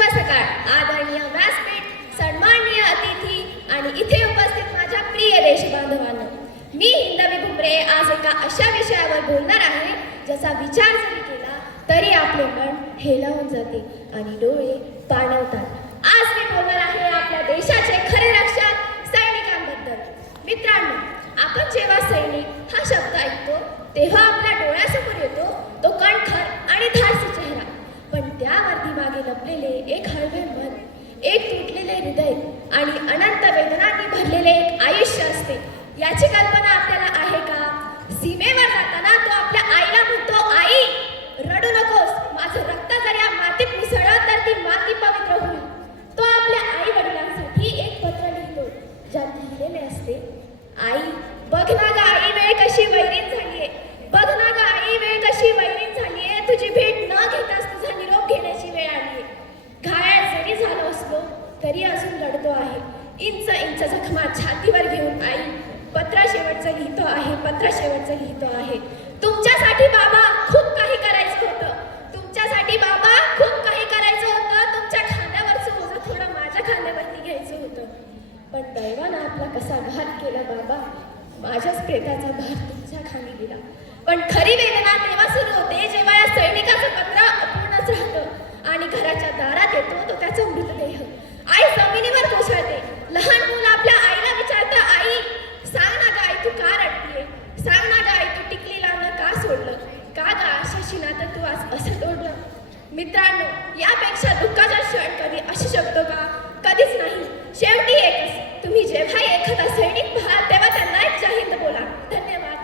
शुभ सकाळ आदरणीय व्यासपीठ, सन्माननीय अतिथी आणि इथे उपस्थित माझ्या प्रिय देशबांधवांनो, मी हिंदवी भुमरे आज एका अशा विषयावर बोलणार आहे ज्याचा विचार जरी केला तरी आपले मन हेलावून जाते आणि डोळे पाणवतात. आज मी बोलणार आहे आपल्या देशाचे खरे रक्षक सैनिकांबद्दल. मित्रांनो, आपण जेव्हा सैनिक हा शब्द ऐकतो तेव्हा आपल्या डोळ्यासमोर येतो तो कणखर आणि धाडसी चेहरा, पण त्यावरती मागे लपलेले एक हळवे मन, एक तुटलेले हृदय आणि अनंत वेदनांनी भरलेले एक आयुष्य असते. याची कल्पना आपल्याला आहे का? सीमेवर जाताना तो आपल्या आईला म्हणतो, आई रडू नकोस, माझं रक्त जर या मातीत मिसळलं तर ती माती पवित्र होईल. तो आपल्या आई वडिलांसाठी एक पत्र लिहितो ज्यात लिहिलेले असते, आई बघ ना ग आई, वेळ कशी वैरीण झालीये, बघ ना ग आई, वेळ कशी वैरीण झालीये, तुझी भेट न घेताच तुझा निरोप घेण्याची वेळ आलीये. घायाळ जरी झालो असलो तरी अजून लढतो आहे. इंच इंच जखमा छातीवर घेऊन आई पत्र शेवटचं लिहितो आहे, पत्र शेवटचं लिहितो आहे. तुमच्यासाठी बाबा खूप काही करायचं होतं, तुमच्यासाठी बाबा खूप काही करायचं होतं, तुमच्या खांद्यावरचं ओझं थोडं माझ्या खांद्यावरती घ्यायचं होतं, पण दैवानं आपला कसा घात केला बाबा, माझ्याच प्रेताचा भार तुमच्या खाली दिला. पण खरी वेदना तेव्हा सुरू होते जेव्हा या सैनिकाचं पत्र अपूर्णच राहतं आणि घराच्या दारात येतो तो त्याचा मृतदेह. आई जमिनीवर कोसळते. लहान मुलं आपल्या आईला विचारतं, आई सांग ना ग आई, तू का रडतीये, सांग ना ग आई, तू टिकली लावणं का सोडलं, का ग आशाशी नातं तू आज असं तोडलं. मित्रांनो, यापेक्षा दुःखाचा क्षण कधी असू शकतो का? कधीच नाही. शेवटी एकच, तुम्ही जेव्हाही एखादा सैनिक पाहाल तेव्हा त्यांना एक जय हिंद बोला. धन्यवाद.